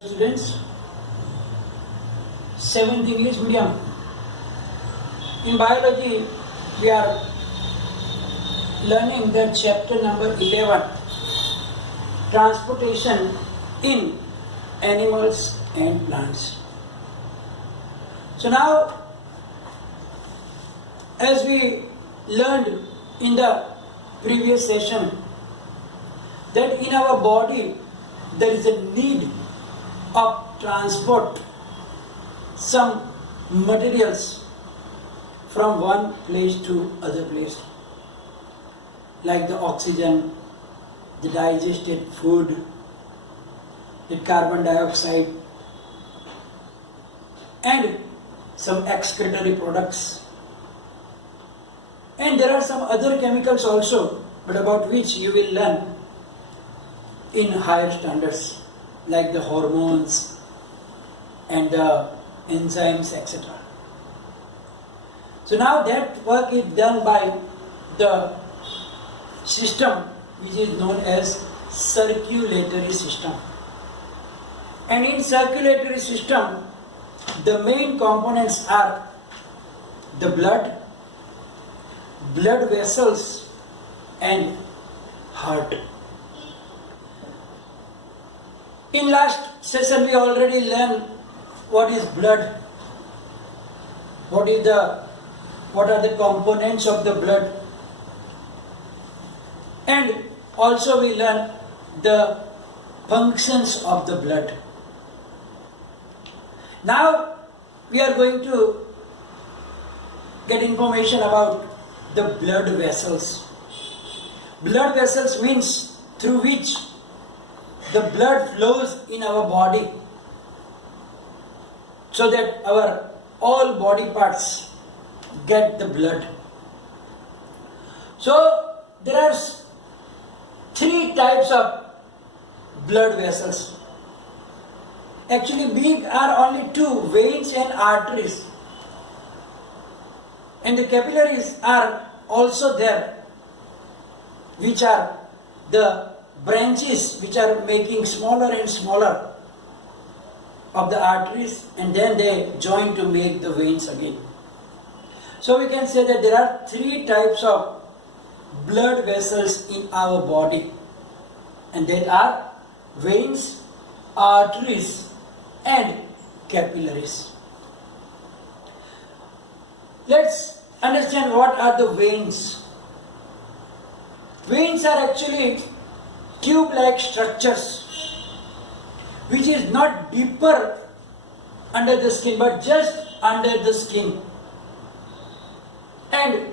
Students, 7th English medium. In biology, we are learning the chapter number 11, transportation in animals and plants. So now, as we learned in the previous session, that in our body there is a need of transport some materials from one place to other place, like the oxygen, the digested food, the carbon dioxide, and some excretory products. And there are some other chemicals also, but about which you will learn in higher standards, like the hormones and the enzymes, etc. So now that work is done by the system which is known as circulatory system. And in circulatory system, the main components are the blood vessels, and heart. In last session we already learned what is blood, what are the components of the blood, and also we learned the functions of the blood. Now we are going to get information about the blood vessels. Blood vessels means through which the blood flows in our body, so that our all body parts get the blood. So there are three types of blood vessels. Actually, big are only two, veins and arteries. And the capillaries are also there, which are the branches which are making smaller and smaller of the arteries, and then they join to make the veins again. So we can say that there are three types of blood vessels in our body, and they are veins, arteries, and capillaries. Let's understand what are the veins. Veins are actually tube-like structures which is not deeper under the skin but just under the skin, and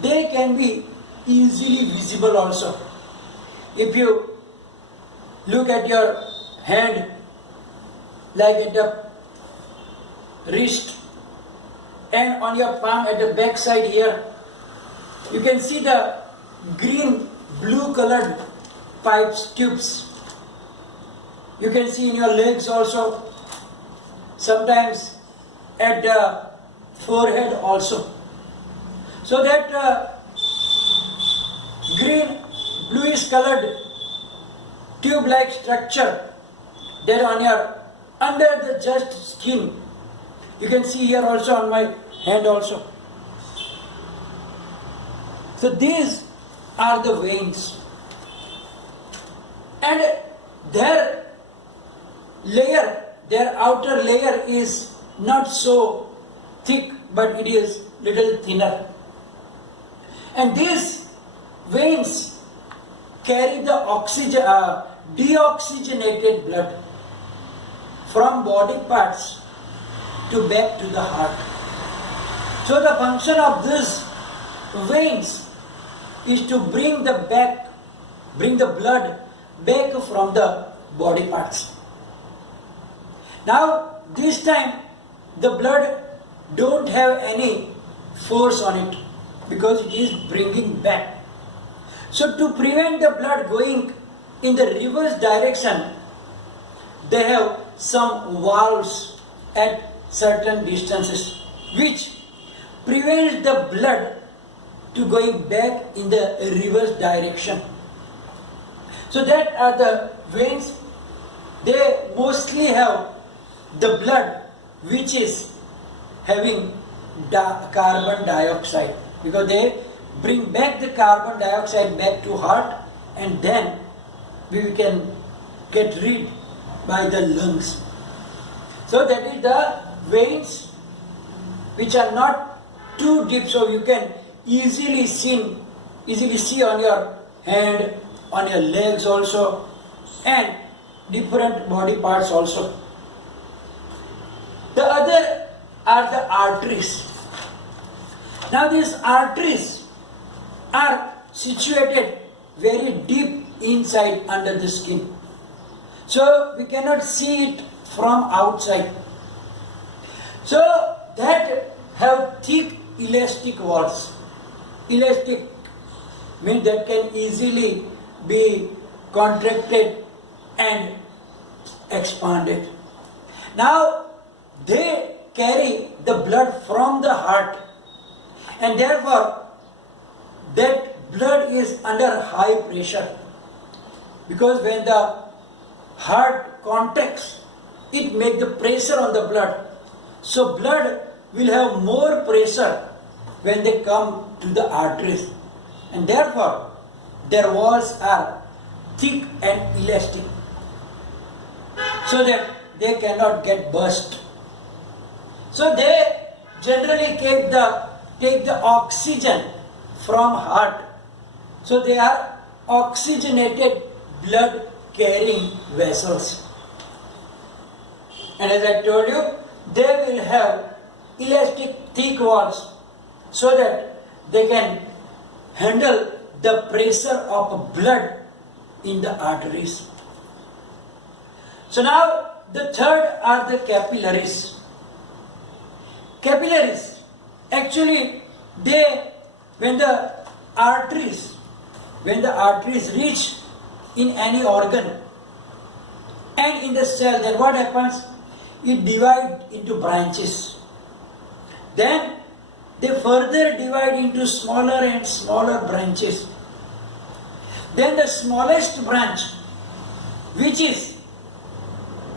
they can be easily visible also. If you look at your hand, like at the wrist and on your palm at the back side here, you can see the green blue colored pipes, tubes. You can see in your legs also, sometimes at the forehead also. So that green bluish colored tube like structure there on your under the just skin, you can see here also on my hand also. So these are the veins, and their outer layer is not so thick, but it is little thinner. And these veins carry the deoxygenated blood from body parts to back to the heart. So the function of these veins is to bring the blood back from the body parts. Now this time the blood don't have any force on it because it is bringing back. So to prevent the blood going in the reverse direction, they have some valves at certain distances which prevents the blood to going back in the reverse direction. So that are the veins they mostly have the blood which is having carbon dioxide, because they bring back the carbon dioxide back to heart, and then we can get rid by the lungs. So that is the veins which are not too deep, so you can easily see on your hand, on your legs also, and different body parts also. The other are the arteries. Now these arteries are situated very deep inside under the skin. So we cannot see it from outside. So that have thick elastic walls. Elastic means that can easily be contracted and expanded. Now they carry the blood from the heart, and therefore that blood is under high pressure, because when the heart contracts, it makes the pressure on the blood. So blood will have more pressure when they come to the arteries, and therefore their walls are thick and elastic, so that they cannot get burst. So they generally take the oxygen from heart. So they are oxygenated blood carrying vessels. And as I told you, they will have elastic thick walls, so that they can handle the pressure of blood in the arteries. So now the third are the capillaries. Capillaries, actually when the arteries reach in any organ and in the cell, then what happens? It divides into branches. Then they further divide into smaller and smaller branches. Then the smallest branch, which is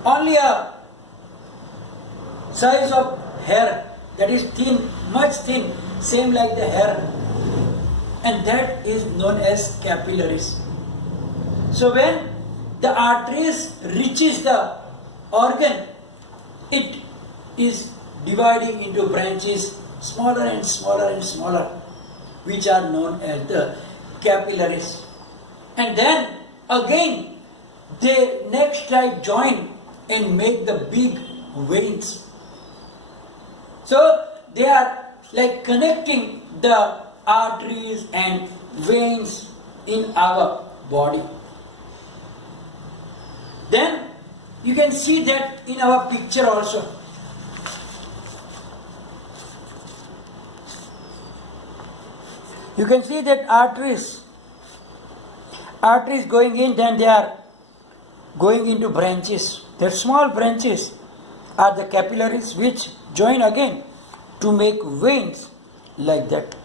only a size of hair, that is thin, much thin, same like the hair, and that is known as capillaries. So when the arteries reaches the organ, it is dividing into branches, smaller and smaller and smaller, which are known as the capillaries. And then again they next try join and make the big veins. So they are like connecting the arteries and veins in our body. Then you can see that in our picture also. You can see that arteries going in, then they are going into branches. Their small branches are the capillaries, which join again to make veins like that.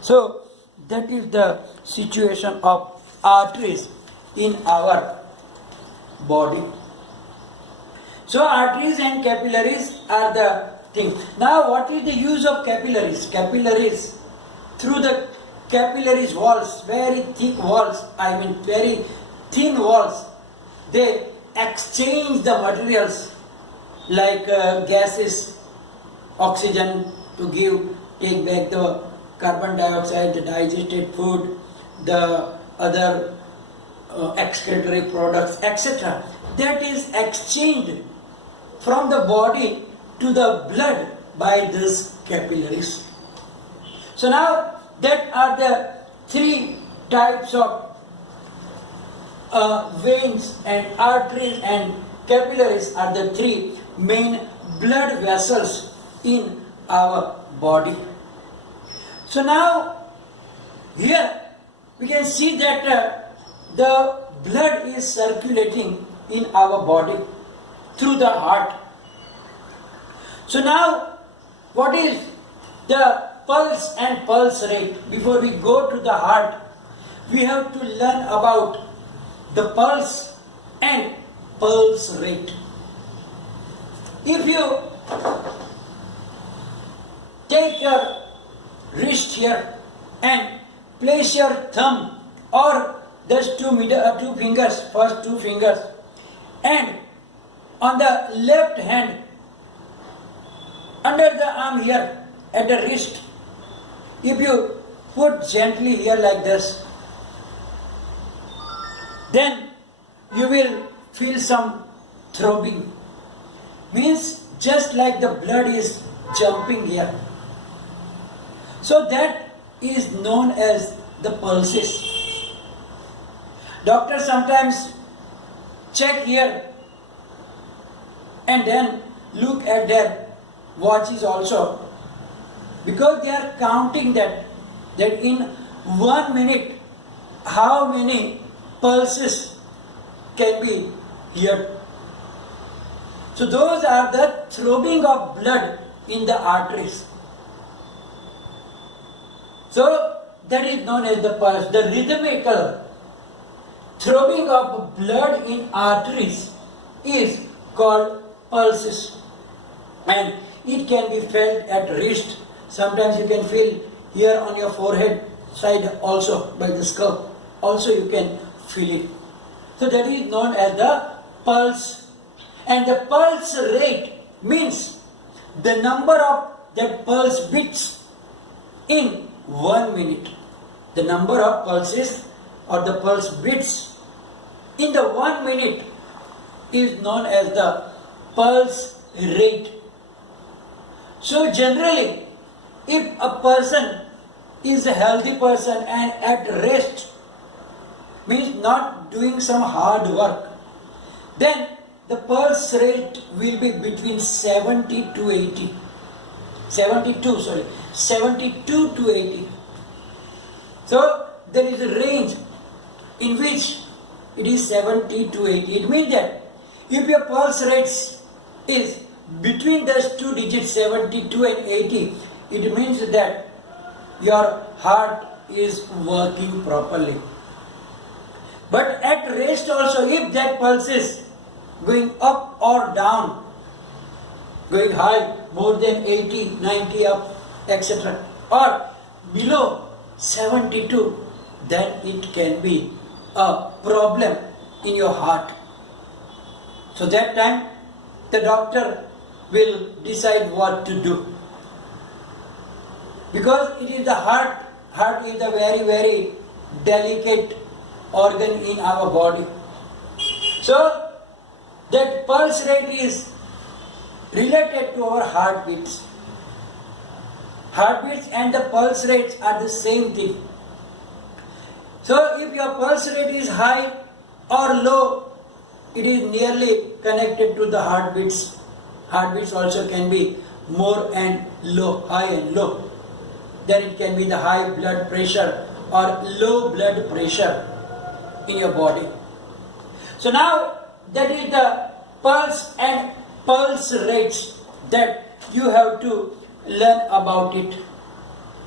So that is the situation of arteries in our body. So arteries and capillaries are the thing. Now what is the use of capillaries? Capillaries, through the capillaries walls, very thick walls, very thin walls, they exchange the materials like gases, oxygen to take back the carbon dioxide, the digested food, the other excretory products, etc. That is exchanged from the body to the blood by these capillaries. So now that are the three types of veins and arteries and capillaries are the three main blood vessels in our body. So now here we can see that the blood is circulating in our body through the heart. So now what is the pulse and pulse rate? Before we go to the heart, we have to learn about the pulse and pulse rate. If you take your wrist here and place your thumb or just two fingers, first two fingers, and on the left hand under the arm here at the wrist, if you put gently here like this, then you will feel some throbbing. Means just like the blood is jumping here. So that is known as the pulses. Doctors sometimes check here and then look at their watches also, because they are counting that in 1 minute how many pulses can be heard. So those are the throbbing of blood in the arteries. So that is known as the pulse. The rhythmical throbbing of blood in arteries is called pulses, and it can be felt at wrist. Sometimes you can feel here on your forehead side also, by the skull also you can feel it. So that is known as the pulse. And the pulse rate means the number of that pulse beats in 1 minute. The number of pulses or the pulse beats in the 1 minute is known as the pulse rate. So generally, if a person is a healthy person and at rest, means not doing some hard work, then the pulse rate will be between 72 to 80. So there is a range in which it is 70 to 80. It means that if your pulse rate is between those two digits, 72 and 80, it means that your heart is working properly. But at rest also, if that pulse is going up or down, going high, more than 80, 90 up, etc., or below 72, then it can be a problem in your heart. So that time the doctor will decide what to do. Because it is the heart. Heart is a very, very delicate organ in our body. So that pulse rate is related to our heartbeats. Heartbeats and the pulse rates are the same thing. So if your pulse rate is high or low, it is nearly connected to the heartbeats. Heartbeats also can be more and low, high and low. Then it can be the high blood pressure or low blood pressure in your body. So now that is the pulse and pulse rates that you have to learn about it.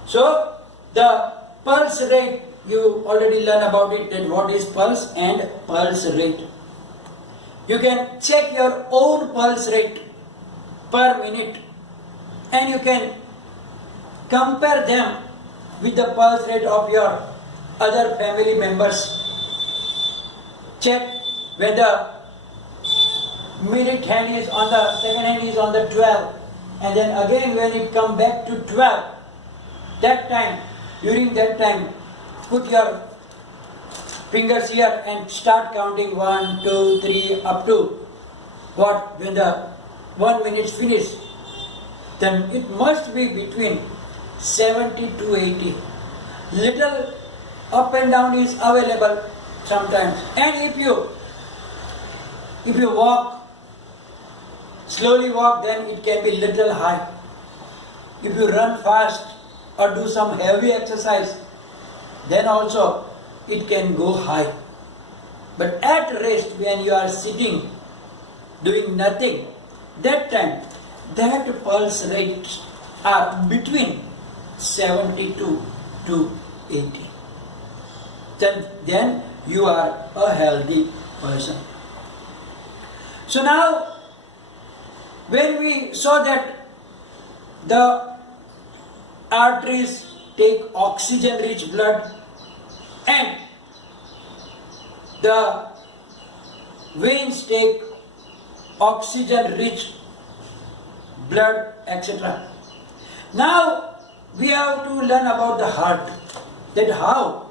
So the pulse rate, you already learn about it, that what is pulse and pulse rate. You can check your own pulse rate per minute and you can compare them with the pulse rate of your other family members. Check when the minute hand is on the second hand is on the 12, and then again when it come back to 12, that time, during that time, put your fingers here and start counting 1, 2, 3 up to what, when the 1 minute finish, then it must be between 70 to 80. Little up and down is available sometimes. And if you walk, slowly walk, then it can be little high. If you run fast or do some heavy exercise, then also it can go high. But at rest, when you are sitting, doing nothing, that time, that pulse rates are between 72 to 80. Then you are a healthy person. So now, when we saw that the arteries take oxygen rich blood and the veins take oxygen rich blood, etc. Now we have to learn about the heart, that how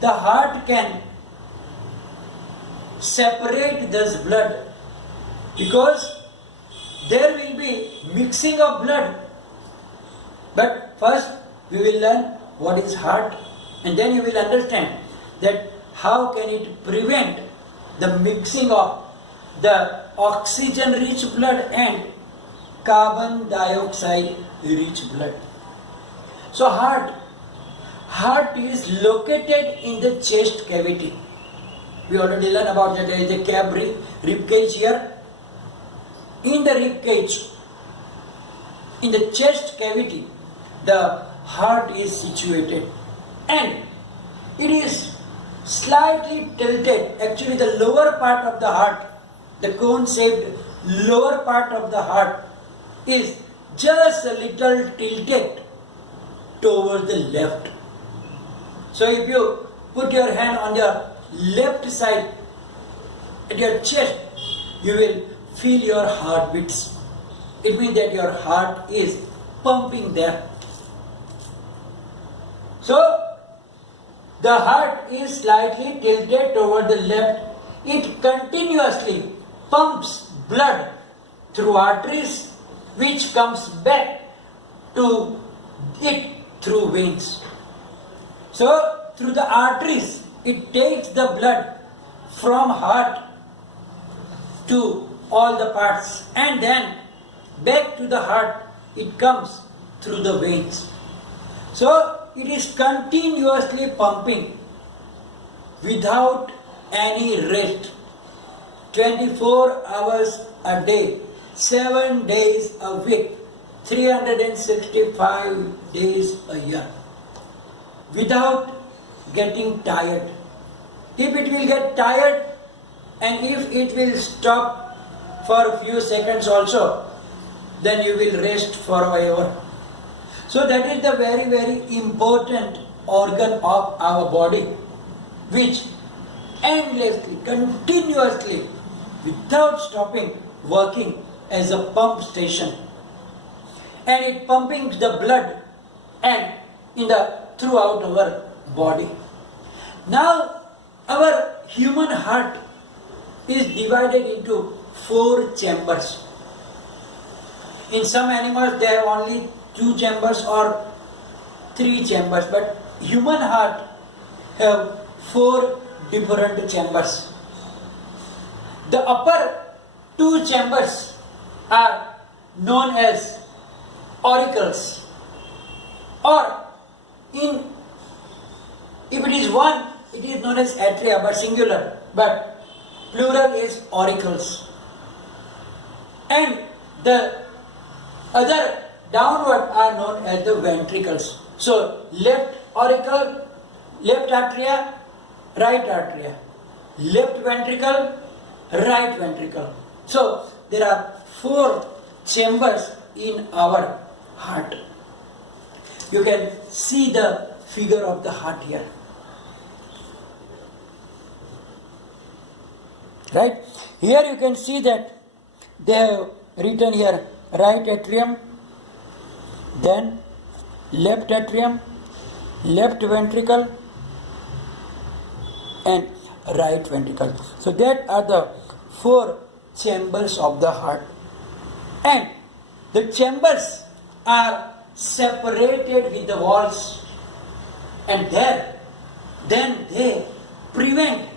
the heart can separate this blood, because there will be mixing of blood. But first we will learn what is heart, and then you will understand that how can it prevent the mixing of the oxygen rich blood and carbon dioxide rich blood. So heart is located in the chest cavity. We already learned about that. There is a cave rib cage here. In the rib cage, in the chest cavity, the heart is situated, and it is slightly tilted. Actually, the lower part of the heart, the cone-shaped lower part of the heart, is just a little tilted toward the left. So if you put your hand on your left side at your chest, you will feel your heartbeats. It means that your heart is pumping there. So the heart is slightly tilted toward the left. It continuously pumps blood through arteries, which comes back to it through veins. So through the arteries, it takes the blood from heart to all the parts, and then back to the heart it comes through the veins. So it is continuously pumping without any rest, 24 hours a day, 7 days a week, 365 days a year, without getting tired. If it will get tired, and if it will stop for a few seconds also, then you will rest forever. So that is the very, very important organ of our body, which endlessly, continuously, without stopping, working as a pump station, and it pumping the blood and throughout our body. Now our human heart is divided into 4 chambers. In some animals they have only 2 chambers or 3 chambers, but human heart have 4 different chambers. The upper 2 chambers are known as auricles, or if it is one, it is known as atria, but singular, but plural is auricles. And the other downward are known as the ventricles. So left auricle, left atria, right atria, left ventricle, right ventricle. So there are 4 chambers in our heart. You can see the figure of the heart here. Right? Here you can see that they have written here right atrium, then left atrium, left ventricle, and right ventricle. So that are the 4 chambers of the heart. And the chambers are separated with the walls, and then they prevent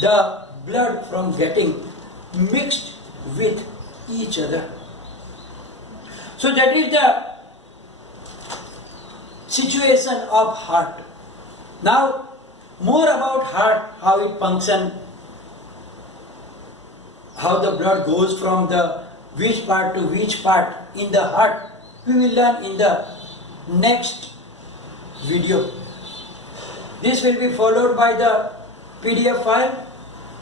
the blood from getting mixed with each other. So that is the situation of heart. Now more about heart, how it functions, how the blood goes from the which part to which part in the heart, we will learn in the next video. This will be followed by the PDF file.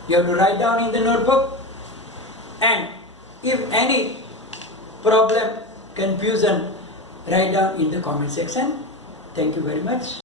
You have to write down in the notebook, And if any problem, confusion, write down in the comment section. Thank you very much.